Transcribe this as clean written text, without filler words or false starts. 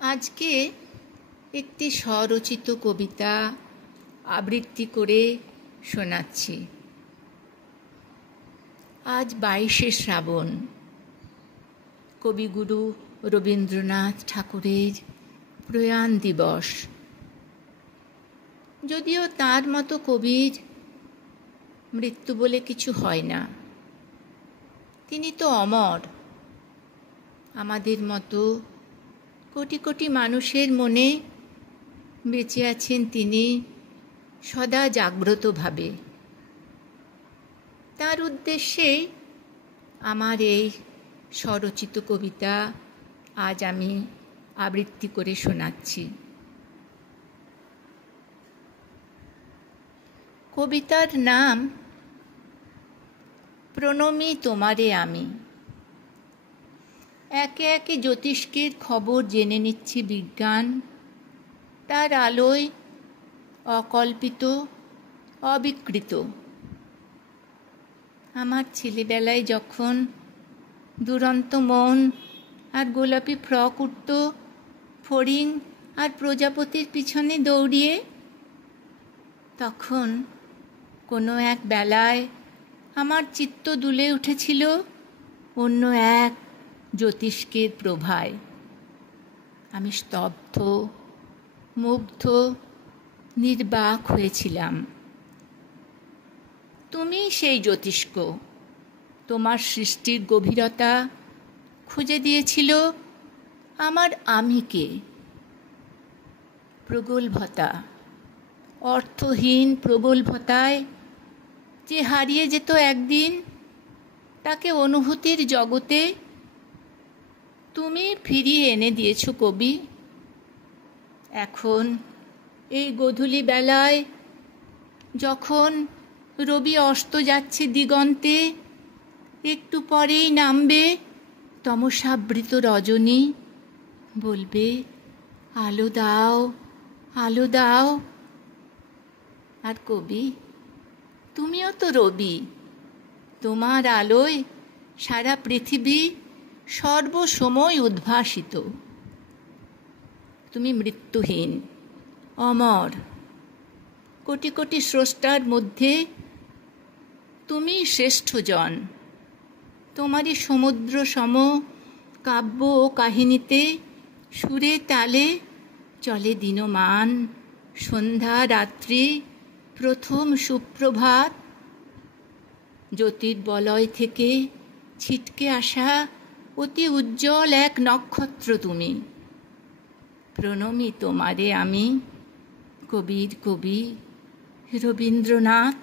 আজকে একটি স্বরচিত কবিতা আবৃত্তি করে শোনাচ্ছি। আজ 22শে শ্রাবণ, কবিগুরু রবীন্দ্রনাথ ঠাকুরের প্রয়াণ দিবস। যদিও তার মতো কবির মৃত্যু বলে কিছু হয় না, তিনি তো অমর। আমাদের মতো কোটি কোটি মানুষের মনে বেঁচে আছেন তিনি সদা জাগ্রতভাবে। তার উদ্দেশ্যে আমার এই স্বরচিত কবিতা আজ আমি আবৃত্তি করে শোনাচ্ছি। কবিতার নাম প্রণমী তোমারে আমি। একে একে জ্যোতিষ্কের খবর জেনে নিচ্ছি বিজ্ঞান, তার আলোয় অকল্পিত অবিকৃত। আমার ছেলেবেলায় যখন দুরন্ত মন আর গোলাপি ফ্রক উঠত ফড়িং আর প্রজাপতির পিছনে দৌড়িয়ে, তখন কোনো এক বেলায় আমার চিত্ত দুলে উঠেছিল অন্য এক জ্যোতিষ্কের প্রভায়। আমি স্তব্ধ, মুগ্ধ, নির্বাক হয়েছিলাম। তুমি সেই জ্যোতিষ্ক, তোমার সৃষ্টির গভীরতা খুঁজে দিয়েছিল আমার আমিকে। প্রগল্ভতা, অর্থহীন প্রগল্ভতায় যে হারিয়ে যেত একদিন, তাকে অনুভূতির জগতে তুমি ফিরিয়ে এনে দিয়েছ কবি। এখন এই গোধূলি বেলায় যখন রবি অস্ত যাচ্ছে দিগন্তে, একটু পরেই নামবে তমসাবৃত রজনী, বলবে আলো দাও, আলো দাও। আর কবি, তুমিও তো রবি, তোমার আলোয় সারা পৃথিবী সর্বসময় উদ্ভাসিত। তুমি মৃত্যুহীন, অমর। কোটি কোটি স্রষ্টার মধ্যে তুমি শ্রেষ্ঠজন। তোমারই সমুদ্র সম কাব্য ও কাহিনীতে সুরে তালে চলে দিনমান, সন্ধ্যা রাত্রি, প্রথম সুপ্রভাত। জ্যোতির্বলয় থেকে ছিটকে আসা অতি উজ্জ্বল এক নক্ষত্র তুমি। প্রণমী তোমারে আমি, কবির কবি রবীন্দ্রনাথ।